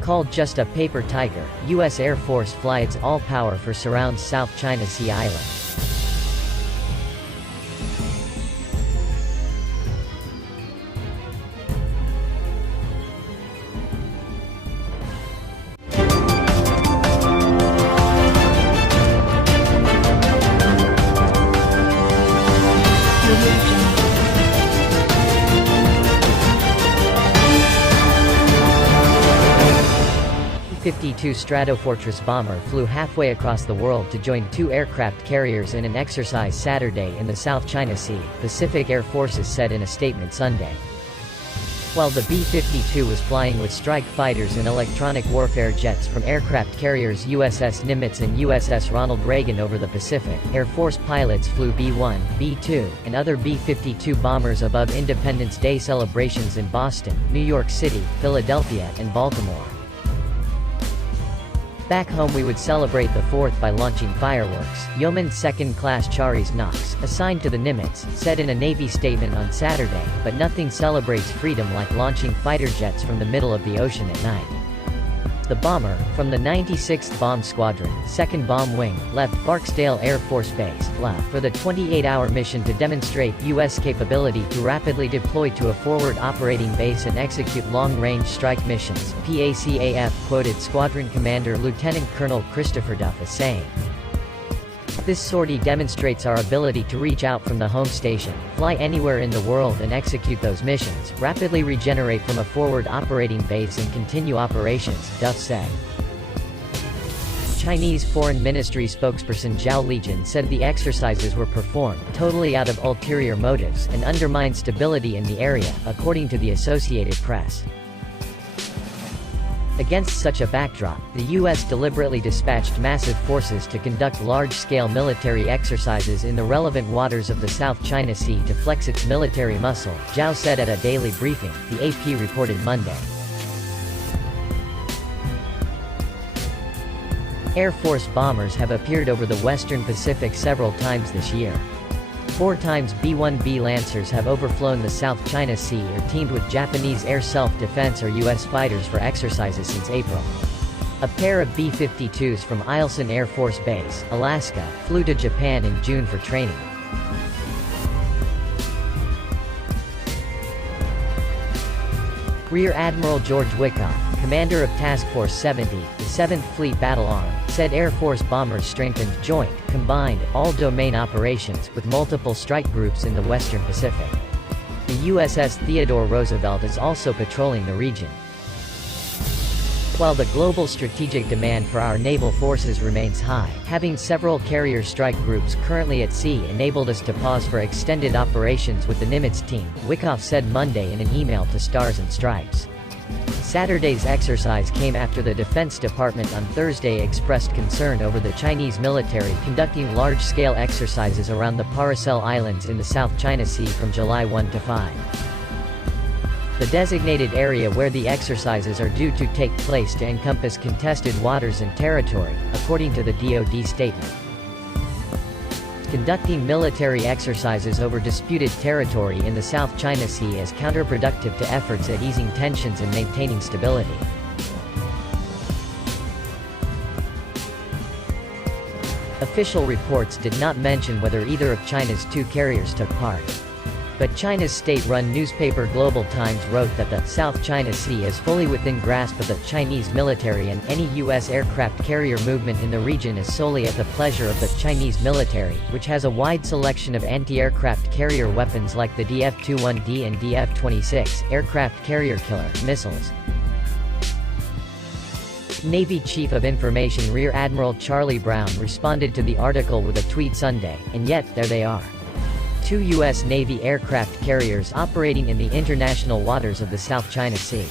Called just a paper tiger, U.S. Air Force fly its all-power for surrounds South China Sea island. B-52 Stratofortress bomber flew halfway across the world to join two aircraft carriers in an exercise Saturday in the South China Sea, Pacific Air Forces said in a statement Sunday. While the B-52 was flying with strike fighters and electronic warfare jets from aircraft carriers USS Nimitz and USS Ronald Reagan over the Pacific, Air Force pilots flew B-1, B-2, and other B-52 bombers above Independence Day celebrations in Boston, New York City, Philadelphia, and Baltimore. Back home we would celebrate the 4th by launching fireworks, Yeoman 2nd Class Charis Knox, assigned to the Nimitz, said in a Navy statement on Saturday, but nothing celebrates freedom like launching fighter jets from the middle of the ocean at night. The bomber, from the 96th Bomb Squadron, 2nd Bomb Wing, left Barksdale Air Force Base, LA, for the 28-hour mission to demonstrate U.S. capability to rapidly deploy to a forward operating base and execute long-range strike missions, PACAF quoted Squadron Commander Lieutenant Colonel Christopher Duff as saying. This sortie demonstrates our ability to reach out from the home station, fly anywhere in the world and execute those missions, rapidly regenerate from a forward operating base and continue operations, Duff said. Chinese Foreign Ministry spokesperson Zhao Lijian said the exercises were performed totally out of ulterior motives and undermine stability in the area, according to the Associated Press. Against such a backdrop, the U.S. deliberately dispatched massive forces to conduct large-scale military exercises in the relevant waters of the South China Sea to flex its military muscle, Zhao said at a daily briefing, the AP reported Monday. Air Force bombers have appeared over the Western Pacific several times this year. 4 times B-1B Lancers have overflown the South China Sea or teamed with Japanese air self-defense or U.S. fighters for exercises since April. A pair of B-52s from Eielson Air Force Base, Alaska, flew to Japan in June for training. Rear Admiral George Wikoff, commander of Task Force 70, the 7th Fleet Battle Arm, said Air Force bombers strengthened joint, combined, all-domain operations with multiple strike groups in the Western Pacific. The USS Theodore Roosevelt is also patrolling the region. While the global strategic demand for our naval forces remains high, having several carrier strike groups currently at sea enabled us to pause for extended operations with the Nimitz team, Wikoff said Monday in an email to Stars and Stripes. Saturday's exercise came after the Defense Department on Thursday expressed concern over the Chinese military conducting large-scale exercises around the Paracel Islands in the South China Sea from July 1 to 5. The designated area where the exercises are due to take place to encompass contested waters and territory, according to the DoD statement. Conducting military exercises over disputed territory in the South China Sea is counterproductive to efforts at easing tensions and maintaining stability. Official reports did not mention whether either of China's 2 carriers took part. But China's state-run newspaper Global Times wrote that the South China Sea is fully within grasp of the Chinese military and any U.S. aircraft carrier movement in the region is solely at the pleasure of the Chinese military, which has a wide selection of anti-aircraft carrier weapons like the DF-21D and DF-26 aircraft carrier killer missiles. Navy Chief of Information Rear Admiral Charlie Brown responded to the article with a tweet Sunday, and yet, there they are. 2 U.S. Navy aircraft carriers operating in the international waters of the South China Sea.